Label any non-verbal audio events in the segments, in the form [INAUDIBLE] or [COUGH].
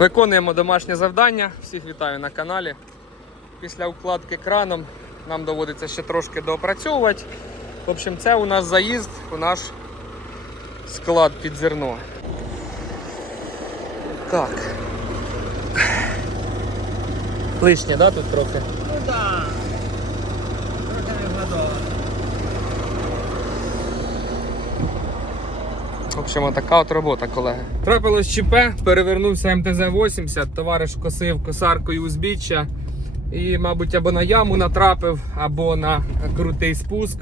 Виконуємо домашнє завдання. Всіх вітаю на каналі. Після укладки краном нам доводиться ще трошки доопрацьовувати. В общем, це у нас заїзд у наш склад під зерно. Так. Лишнє, да, тут трохи? Ну да. Трохи не вгадала. Общем, така от робота, колеги. Трапилось ЧП, перевернувся МТЗ-80, товариш косив косаркою узбіччя. І, мабуть, або на яму натрапив, або на крутий спуск.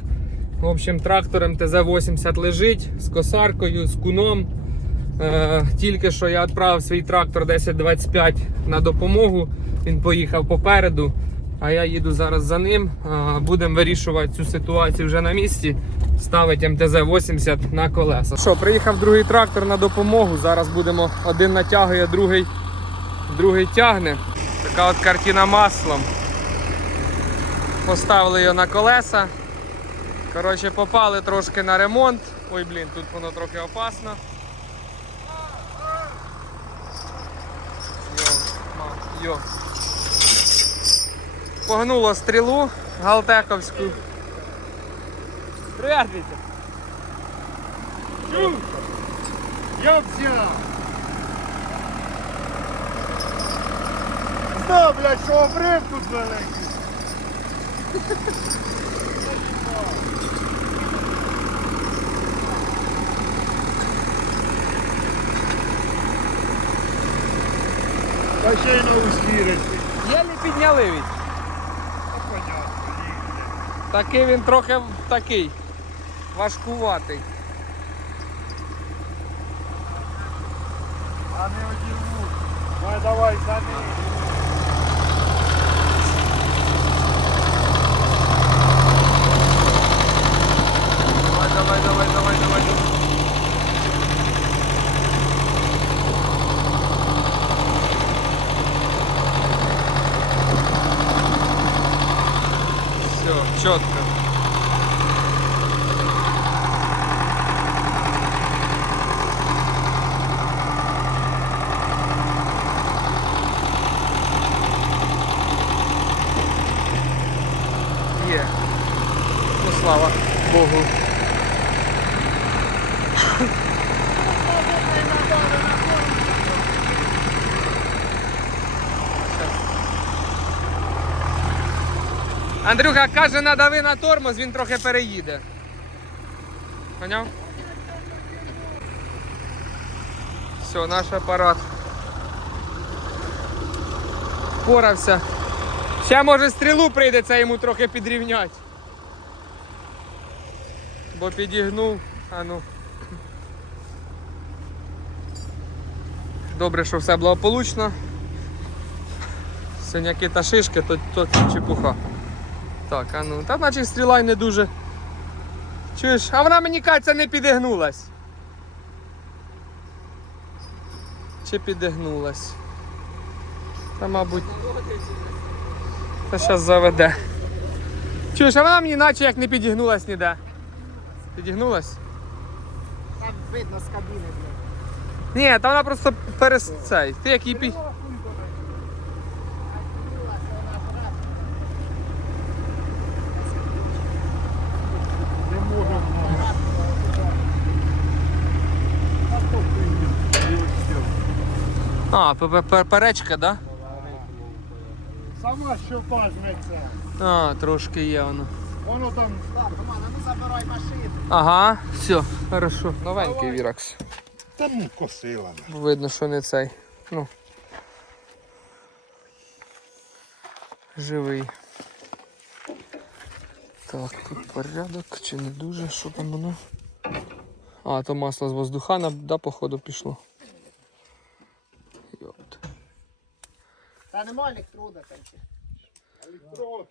В общем, трактор МТЗ-80 лежить з косаркою, з куном. Е, тільки що я відправив свій трактор 1025 на допомогу. Він поїхав попереду, а я їду зараз за ним. Е, будемо вирішувати цю ситуацію вже на місці. Ставить МТЗ-80 на колеса. Що, приїхав другий трактор на допомогу. Зараз будемо один натягує, другий, другий тягне. Така от картина маслом. Поставили його на колеса. Коротше, попали трошки на ремонт. Ой, блін, тут воно трохи опасно. Йо. Погнуло стрілу галтековську. Привіт, Вітя. Я взяв. Знав, блядь, що обрив тут великий. Та ще й на ускірити. Єлі підняли від. Понятно, їхня. Такий він трохи такий. Важкуватий. А не одірву. Давай, давай, ним. Давай, давай, давай, давай, давай. Все, четко. Слава Богу. Андрюха каже, надави на тормоз, він трохи переїде. Поняв? Все, наш апарат. Впорався. Ще може стрілу прийдеться йому трохи підрівняти. Бо підігнув, а ну. Добре, що все благополучно. Синяки та шишки, то, то чепуха. Так, а ну, та наче стріла й не дуже. Чуєш, а вона мені кажеться не підігнулась. Чи підігнулась? Та мабуть. Та зараз заведе. Чуєш, а вона мені наче як не підігнулась ніде. Підігнулась? Там видно з кабіни, блядь. Ні, та вона просто перес... цей. Ти як її пі... Не можу. А пе- пе- перечка, да? Сама що пажметься. А, трошки є воно. Воно там. Так, Роман, а ну забирай машину. Ага, все, хорошо. Новенький віракс. Та ну косила. Видно, що не цей. Ну. Живий. Так, тут порядок, чи не дуже, що там воно? А, то масло з воздухана, да, походу пішло. Йопт. Та нема електрода там. Електрод.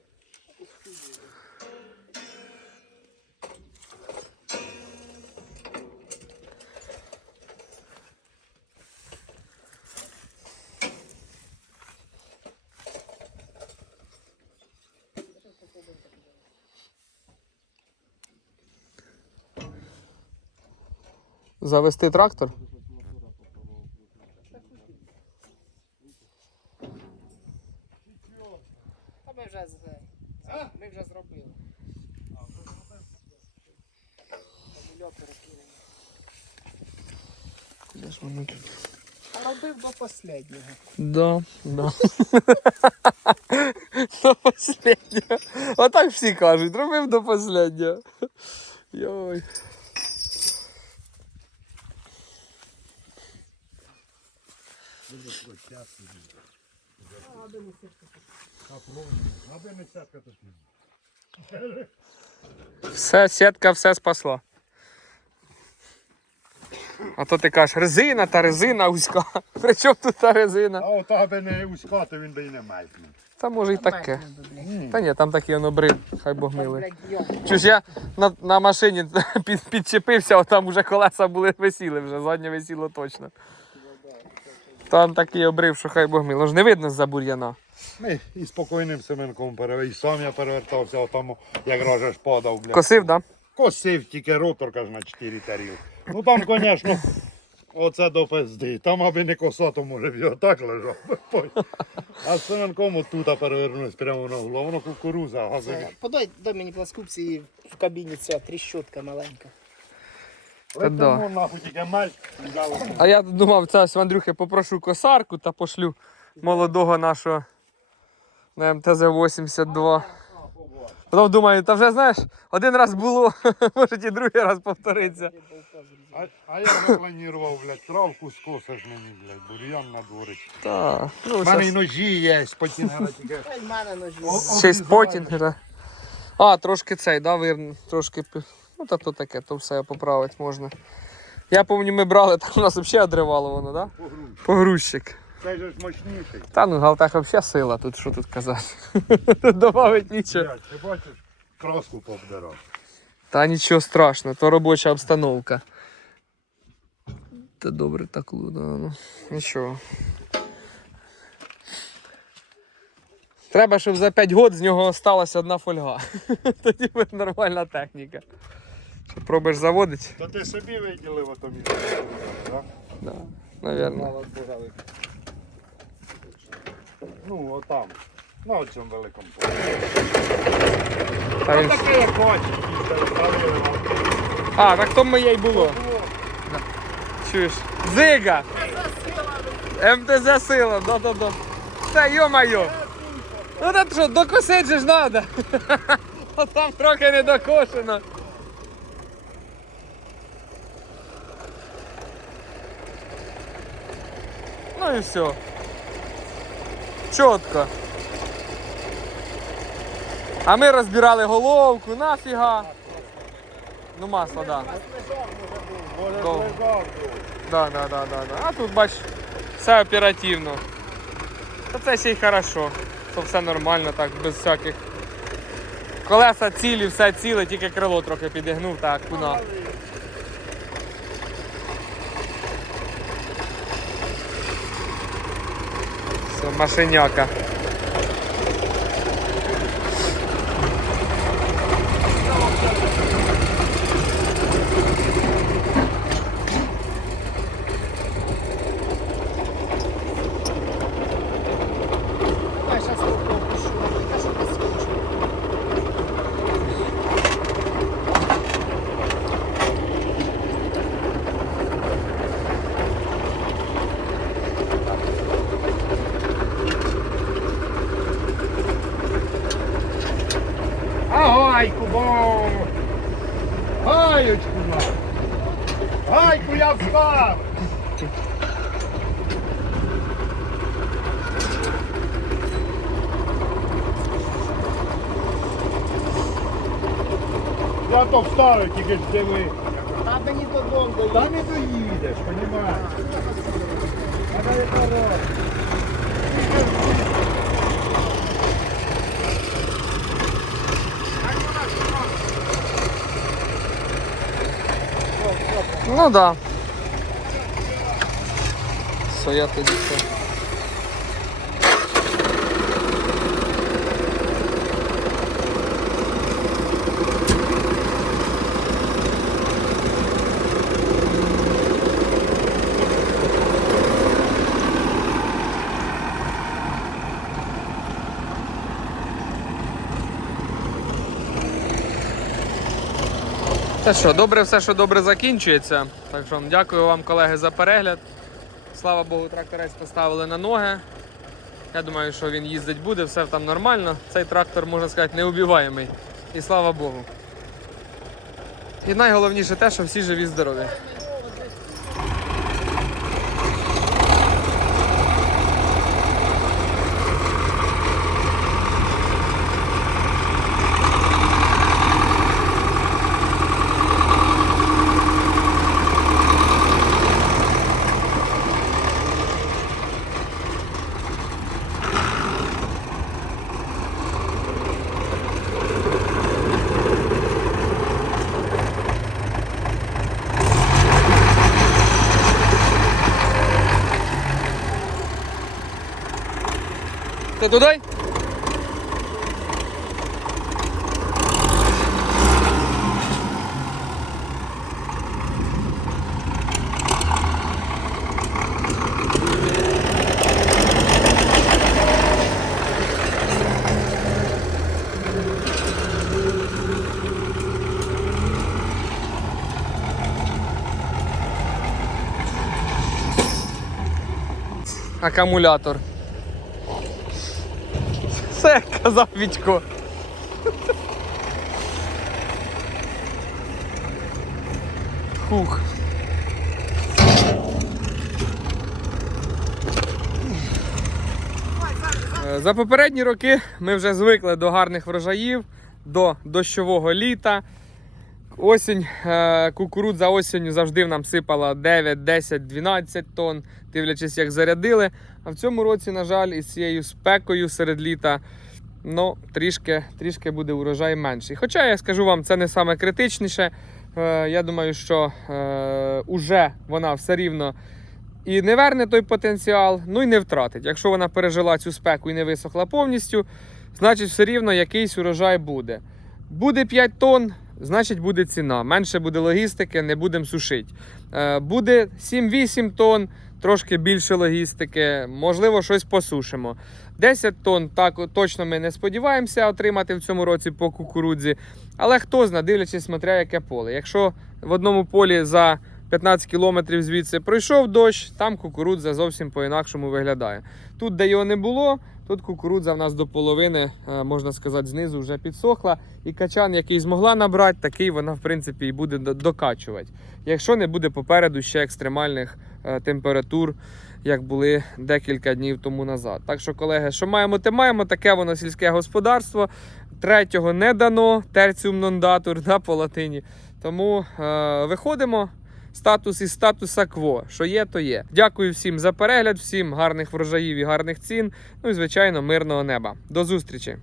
Завести трактор? А ми вже зробили. Куди ж вони? А робив до останнього. Да, да. [LAUGHS] До останнього. Отак всі кажуть, робив до останнього. Йой. Аби не сятка то Все, сітка все спасла. А то ти кажеш, резина та резина вузька. [LAUGHS] При чому тут та резина? А от аби не ускати, він би і не мельтнув. Та може і таке. Та ні, там такий воно брид, хай Бог милий. Чуж я на, на машині [LAUGHS] під, підчепився, а там вже колеса були висіли вже, заднє висіло точно. Там такий обрив, що хай Бог милий. ж не видно з-за бур'яна. Ми і спокійним Семенком перевели. І сам я перевертався, а там, як рожеш падав, бля. Косив, да? Косив тільки роторка ж на 4 тарілки. Ну там, звісно, оце до пизди. Там аби не коса, то може б його так лежав. А з Семенком отут перевернувся прямо на голову. Воно кукуруза, газові. Подай дай мені пласкупці в кабіні ця тріщотка маленька. Та да. Тому нахуй тільки взяли. А я думав, це ось в Андрюхи попрошу косарку та пошлю молодого нашого на МТЗ-82. Потім думаю, та вже знаєш, один раз було, [LAUGHS] може і другий раз повториться. А, а я не планував, блядь, травку скосиш мені, блядь, бур'ян надворить. Так, ну, У мене і щас ножі є, спотінгера [LAUGHS] тільки. Та й в мене ножі. О, ще й спотінг. А, трошки цей, да, вирно, трошки. пі- Ну, та то таке, то все поправити можна. Я пам'ятаю, ми брали, [LAUGHS] так у нас взагалі одривало воно, да? Погруз. Погрузчик. Цей же ж мощніший. Та ну, Галтах взагалі сила, тут що тут казати. [LAUGHS] Добавить нічого. Блядь, ти бачиш, краску повдирав. Та нічого страшного, то робоча обстановка. Та добре так луда, ну. Нічого. Треба, щоб за 5 років з нього осталася одна фольга. [LAUGHS] Тоді буде нормальна техніка. Що пробуєш заводити? То ти собі виділив ото місце, так? Да, навірно. Ну, отам. На цьому великому полі. Та він... Таке як бачиш. А, так то моє й було. Чуєш? Зига! МТЗ сила, да-да-да. Та йо-майо! Ну та що, докосить же ж надо. [LAUGHS] А там трохи не докошено. Ну і все. Чітко. А ми розбирали головку, нафіга. Ну масло, лежав. Да, да, да, да, да. А тут бач, все оперативно. Та це ще й хорошо. То все нормально, так, без всяких. Колеса цілі, все ціле, тільки крило трохи підігнув, так, куна. Все, машиняка. Давай, зараз попробую. Та що не скучно. Агайку, бо! Гаючку на! Гайку я встав! Я то вставив, тільки ж диви. Та мені додому Та доїхати. не доїдеш, понімаєш? А дай Ну да. Все, я тоді. Та що, добре все, що добре закінчується. Так що дякую вам, колеги, за перегляд. Слава Богу, тракторець поставили на ноги. Я думаю, що він їздить буде, все там нормально. Цей трактор, можна сказати, неубиваємий. І слава Богу. І найголовніше те, що всі живі здорові. Ти туди? Акумулятор. Все, казав Вітько. Хух. Е, За попередні роки ми вже звикли до гарних врожаїв, до дощового літа. Осінь, е, кукурудза осінню завжди нам сипала 9, 10, 12 тонн, дивлячись, як зарядили. А в цьому році, на жаль, із цією спекою серед літа ну, трішки, трішки буде урожай менший. Хоча я скажу вам, це не саме критичніше. Е, Я думаю, що е, уже вона все рівно і не верне той потенціал, ну і не втратить. Якщо вона пережила цю спеку і не висохла повністю, значить все рівно якийсь урожай буде. Буде 5 тонн, значить буде ціна. Менше буде логістики, не будемо сушити. Е, Буде 7-8 тонн, трошки більше логістики, можливо, щось посушимо. 10 тонн так точно ми не сподіваємося отримати в цьому році по кукурудзі. Але хто зна, дивлячись, смотря яке поле. Якщо в одному полі за 15 кілометрів звідси пройшов дощ, там кукурудза зовсім по-інакшому виглядає. Тут, де його не було, тут кукурудза в нас до половини, е, можна сказати, знизу вже підсохла. І качан, який змогла набрати, такий вона, в принципі, і буде докачувати. Якщо не буде попереду ще екстремальних е, температур, як були декілька днів тому назад. Так що, колеги, що маємо, те маємо, таке воно сільське господарство. Третього не дано, терціум нондатур да, по латині. Тому е, виходимо. Статус із статуса кво. Що є, то є. Дякую всім за перегляд, всім гарних врожаїв і гарних цін. Ну і звичайно, мирного неба. До зустрічі!